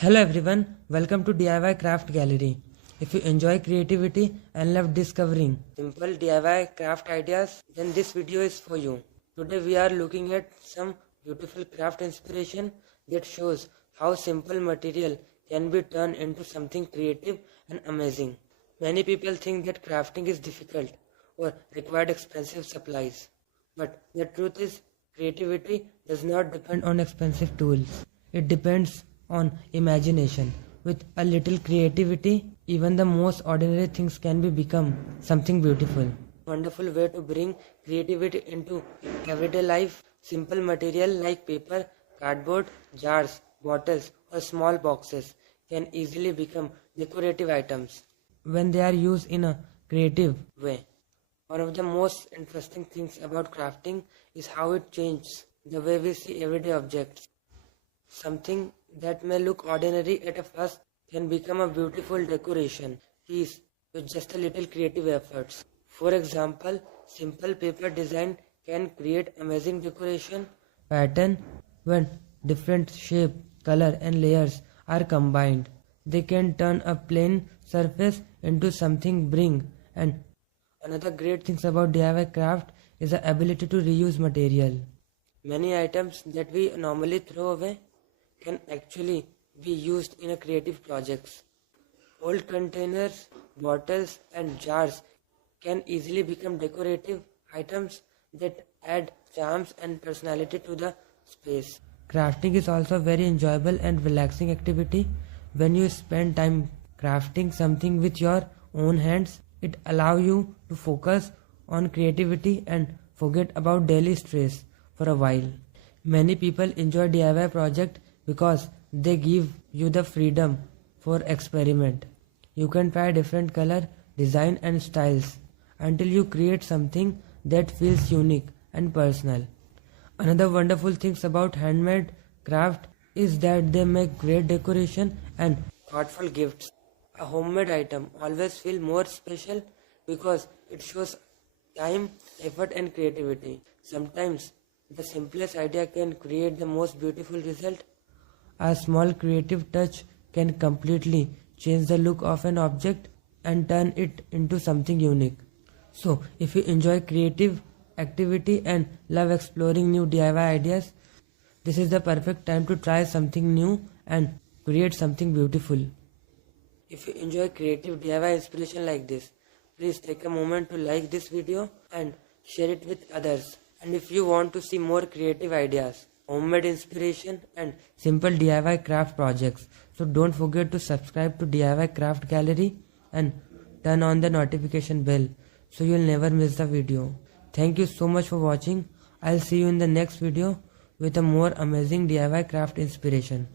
Hello everyone, welcome to DIY Craft Gallery. If you enjoy creativity and love discovering simple DIY craft ideas, then this video is for you. Today we are looking at some beautiful craft inspiration that shows how simple material can be turned into something creative and amazing. Many people think that crafting is difficult or required expensive supplies. But the truth is, creativity does not depend on expensive tools. It depends on imagination. With a little creativity, even the most ordinary things can become something beautiful. Wonderful way to bring creativity into everyday life. Simple material like paper, cardboard, jars, bottles, or small boxes can easily become decorative items when they are used in a creative way. One of the most interesting things about crafting is how it changes the way we see everyday objects. Something that may look ordinary at a first can become a beautiful decoration piece with just a little creative efforts. For example, simple paper design can create amazing decoration pattern when different shape, color and layers are combined. They can turn a plain surface into something bring. And another great thing about DIY craft is the ability to reuse material. Many items that we normally throw away can actually be used in a creative projects. Old containers, bottles and jars can easily become decorative items that add charms and personality to the space. Crafting is also a very enjoyable and relaxing activity. When you spend time crafting something with your own hands, it allows you to focus on creativity and forget about daily stress for a while. Many people enjoy DIY projects because they give you the freedom for experiment. You can try different color, design and styles until you create something that feels unique and personal. Another wonderful things about handmade craft is that they make great decoration and thoughtful gifts. A homemade item always feels more special because it shows time, effort and creativity. Sometimes the simplest idea can create the most beautiful result. A small creative touch can completely change the look of an object and turn it into something unique. So, if you enjoy creative activity and love exploring new DIY ideas, this is the perfect time to try something new and create something beautiful. If you enjoy creative DIY inspiration like this, please take a moment to like this video and share it with others. And if you want to see more creative ideas, homemade inspiration and simple DIY craft projects, so don't forget to subscribe to DIY Craft Gallery and turn on the notification bell so you'll never miss the video. Thank you so much for watching. I'll see you in the next video with a more amazing DIY craft inspiration.